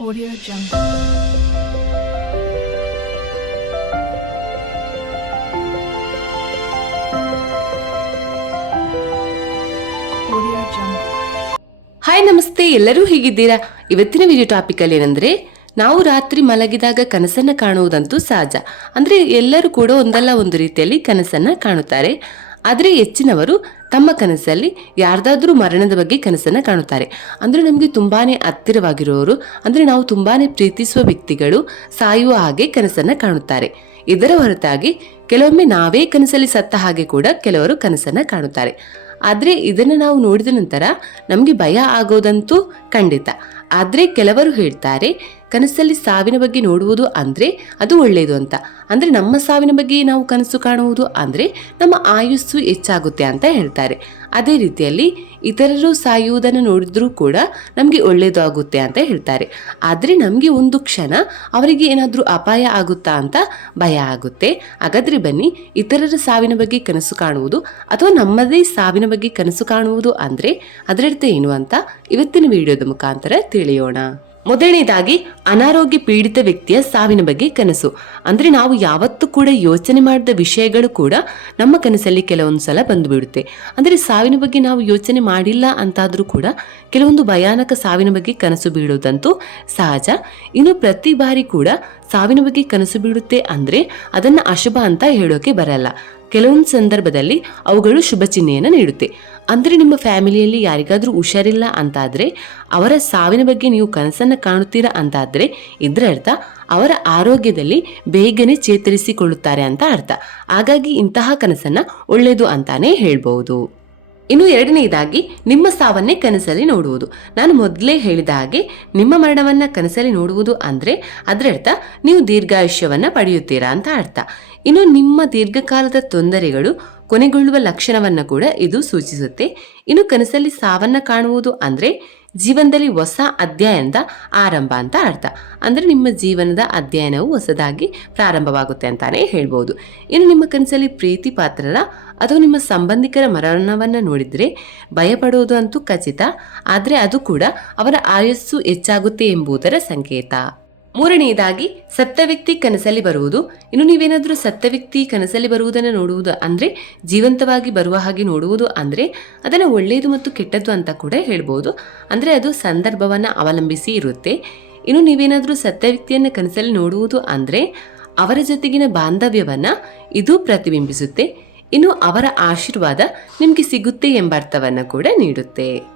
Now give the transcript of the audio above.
Audio Jungle. Hi ನಮಸ್ತೆ ಎಲ್ಲರೂ ಹೇಗಿದ್ದೀರಾ? ಇವತ್ತಿನ ವಿಡಿಯೋ ಟಾಪಿಕ್ ಅಲ್ಲಿ ಏನಂದ್ರೆ, ನಾವು ರಾತ್ರಿ ಮಲಗಿದಾಗ ಕನಸನ್ನ ಕಾಣುವುದಂತೂ ಸಹಜ. ಅಂದ್ರೆ ಎಲ್ಲರೂ ಕೂಡ ಒಂದಲ್ಲ ಒಂದು ರೀತಿಯಲ್ಲಿ ಕನಸನ್ನ ಕಾಣುತ್ತಾರೆ. ಆದರೆ ಹೆಚ್ಚಿನವರು ತಮ್ಮ ಕನಸಲ್ಲಿ ಯಾರ್ದಾದ್ರೂ ಮರಣದ ಬಗ್ಗೆ ಕನಸನ್ನ ಕಾಣುತ್ತಾರೆ. ಅಂದ್ರೆ ನಮಗೆ ತುಂಬಾನೇ ಹತ್ತಿರವಾಗಿರುವವರು ಅಂದ್ರೆ ನಾವು ತುಂಬಾನೇ ಪ್ರೀತಿಸುವ ವ್ಯಕ್ತಿಗಳು ಸಾಯುವ ಹಾಗೆ ಕನಸನ್ನ ಕಾಣುತ್ತಾರೆ. ಇದರ ಹೊರತಾಗಿ ಕೆಲವೊಮ್ಮೆ ನಾವೇ ಕನಸಲ್ಲಿ ಸತ್ತ ಹಾಗೆ ಕೂಡ ಕೆಲವರು ಕನಸನ್ನ ಕಾಣುತ್ತಾರೆ. ಆದರೆ ಇದನ್ನು ನಾವು ನೋಡಿದ ನಂತರ ನಮಗೆ ಭಯ ಆಗೋದಂತೂ ಖಂಡಿತ. ಆದರೆ ಕೆಲವರು ಹೇಳ್ತಾರೆ, ಕನಸಲ್ಲಿ ಸಾವಿನ ಬಗ್ಗೆ ನೋಡುವುದು ಅಂದರೆ ಅದು ಒಳ್ಳೆಯದು ಅಂತ. ಅಂದರೆ ನಮ್ಮ ಸಾವಿನ ಬಗ್ಗೆ ನಾವು ಕನಸು ಕಾಣುವುದು ಅಂದರೆ ನಮ್ಮ ಆಯುಸ್ಸು ಹೆಚ್ಚಾಗುತ್ತೆ ಅಂತ ಹೇಳ್ತಾರೆ. ಅದೇ ರೀತಿಯಲ್ಲಿ ಇತರರು ಸಾಯುವುದನ್ನು ನೋಡಿದ್ರೂ ಕೂಡ ನಮಗೆ ಒಳ್ಳೆಯದಾಗುತ್ತೆ ಅಂತ ಹೇಳ್ತಾರೆ. ಆದರೆ ನಮಗೆ ಒಂದು ಕ್ಷಣ ಅವರಿಗೆ ಏನಾದರೂ ಅಪಾಯ ಆಗುತ್ತಾ ಅಂತ ಭಯ ಆಗುತ್ತೆ. ಹಾಗಾದರೆ ಬನ್ನಿ, ಇತರರ ಸಾವಿನ ಬಗ್ಗೆ ಕನಸು ಕಾಣುವುದು ಅಥವಾ ನಮ್ಮದೇ ಸಾವಿನ ಬಗ್ಗೆ ಕನಸು ಕಾಣುವುದು ಅಂದರೆ ಅದರರ್ಥ ಏನು ಅಂತ ಇವತ್ತಿನ ವಿಡಿಯೋದ ಮುಖಾಂತರ ತಿಳಿಯೋಣ. ಮೊದಲನೇದಾಗಿ ಅನಾರೋಗ್ಯ ಪೀಡಿತ ವ್ಯಕ್ತಿಯ ಸಾವಿನ ಬಗ್ಗೆ ಕನಸು. ಅಂದರೆ ನಾವು ಯಾವತ್ತೂ ಕೂಡ ಯೋಚನೆ ಮಾಡಿದ ವಿಷಯಗಳು ಕೂಡ ನಮ್ಮ ಕನಸಲ್ಲಿ ಕೆಲವೊಂದು ಸಲ ಬಂದುಬಿಡುತ್ತೆ. ಅಂದರೆ ಸಾವಿನ ಬಗ್ಗೆ ನಾವು ಯೋಚನೆ ಮಾಡಿಲ್ಲ ಅಂತಾದರೂ ಕೂಡ ಕೆಲವೊಂದು ಭಯಾನಕ ಸಾವಿನ ಬಗ್ಗೆ ಕನಸು ಬೀಳೋದಂತೂ ಸಹಜ. ಇನ್ನು ಪ್ರತಿ ಬಾರಿ ಕೂಡ ಸಾವಿನ ಬಗ್ಗೆ ಕನಸು ಬೀಳುತ್ತೆ ಅಂದ್ರೆ ಅದನ್ನ ಅಶುಭ ಅಂತ ಹೇಳೋಕೆ ಬರಲ್ಲ. ಕೆಲವೊಂದು ಸಂದರ್ಭದಲ್ಲಿ ಅವುಗಳು ಶುಭ ಚಿಹ್ನೆಯನ್ನು ನೀಡುತ್ತೆ. ಅಂದರೆ ನಿಮ್ಮ ಫ್ಯಾಮಿಲಿಯಲ್ಲಿ ಯಾರಿಗಾದರೂ ಹುಷಾರಿಲ್ಲ ಅಂತಾದರೆ, ಅವರ ಸಾವಿನ ಬಗ್ಗೆ ನೀವು ಕನಸನ್ನು ಕಾಣುತ್ತೀರಾ ಅಂತಾದರೆ, ಇದರ ಅರ್ಥ ಅವರ ಆರೋಗ್ಯದಲ್ಲಿ ಬೇಗನೆ ಚೇತರಿಸಿಕೊಳ್ಳುತ್ತಾರೆ ಅಂತ ಅರ್ಥ. ಹಾಗಾಗಿ ಇಂತಹ ಕನಸನ್ನು ಒಳ್ಳೆಯದು ಅಂತಾನೆ ಹೇಳ್ಬಹುದು. ಇನ್ನು ಎರಡನೇದಾಗಿ ನಿಮ್ಮ ಸಾವನ್ನೇ ಕನಸಲ್ಲಿ ನೋಡುವುದು. ನಾನು ಮೊದಲೇ ಹೇಳಿದ ಹಾಗೆ ನಿಮ್ಮ ಮರಣವನ್ನ ಕನಸಲ್ಲಿ ನೋಡುವುದು ಅಂದ್ರೆ ಅದರರ್ಥ ನೀವು ದೀರ್ಘಾಯುಷ್ಯವನ್ನ ಪಡೆಯುತ್ತೀರಾ ಅಂತ ಅರ್ಥ. ಇನ್ನು ನಿಮ್ಮ ದೀರ್ಘಕಾಲದ ತೊಂದರೆಗಳು ಕೊನೆಗೊಳ್ಳುವ ಲಕ್ಷಣವನ್ನ ಕೂಡ ಇದು ಸೂಚಿಸುತ್ತೆ. ಇನ್ನು ಕನಸಲ್ಲಿ ಸಾವನ್ನ ಕಾಣುವುದು ಅಂದ್ರೆ ಜೀವನದಲ್ಲಿ ಹೊಸ ಅಧ್ಯಯನದ ಆರಂಭ ಅಂತ ಅರ್ಥ. ಅಂದರೆ ನಿಮ್ಮ ಜೀವನದ ಅಧ್ಯಯನವು ಹೊಸದಾಗಿ ಪ್ರಾರಂಭವಾಗುತ್ತೆ ಅಂತಾನೆ ಹೇಳ್ಬೋದು. ಇನ್ನು ನಿಮ್ಮ ಕನಸಲ್ಲಿ ಪ್ರೀತಿ ಪಾತ್ರರ ಅಥವಾ ನಿಮ್ಮ ಸಂಬಂಧಿಕರ ಮರಣವನ್ನು ನೋಡಿದರೆ ಭಯಪಡುವುದು ಅಂತೂ ಖಚಿತ, ಆದರೆ ಅದು ಕೂಡ ಅವರ ಆಯಸ್ಸು ಹೆಚ್ಚಾಗುತ್ತೆ ಎಂಬುದರ ಸಂಕೇತ. ಮೂರನೆಯದಾಗಿ ಸತ್ತ ವ್ಯಕ್ತಿ ಕನಸಲ್ಲಿ ಬರುವುದು. ಇನ್ನು ನೀವೇನಾದರೂ ಸತ್ತ ವ್ಯಕ್ತಿ ಕನಸಲ್ಲಿ ಬರುವುದನ್ನು ನೋಡುವುದು ಅಂದರೆ, ಜೀವಂತವಾಗಿ ಬರುವ ಹಾಗೆ ನೋಡುವುದು ಅಂದರೆ, ಅದನ್ನು ಒಳ್ಳೆಯದು ಮತ್ತು ಕೆಟ್ಟದ್ದು ಅಂತ ಕೂಡ ಹೇಳ್ಬೋದು. ಅಂದರೆ ಅದು ಸಂದರ್ಭವನ್ನು ಅವಲಂಬಿಸಿ ಇರುತ್ತೆ. ಇನ್ನು ನೀವೇನಾದರೂ ಸತ್ಯ ವ್ಯಕ್ತಿಯನ್ನು ಕನಸಲ್ಲಿ ನೋಡುವುದು ಅಂದರೆ, ಅವರ ಜೊತೆಗಿನ ಬಾಂಧವ್ಯವನ್ನು ಇದು ಪ್ರತಿಬಿಂಬಿಸುತ್ತೆ. ಇನ್ನು ಅವರ ಆಶೀರ್ವಾದ ನಿಮಗೆ ಸಿಗುತ್ತೆ ಎಂಬ ಅರ್ಥವನ್ನು ಕೂಡ ನೀಡುತ್ತೆ.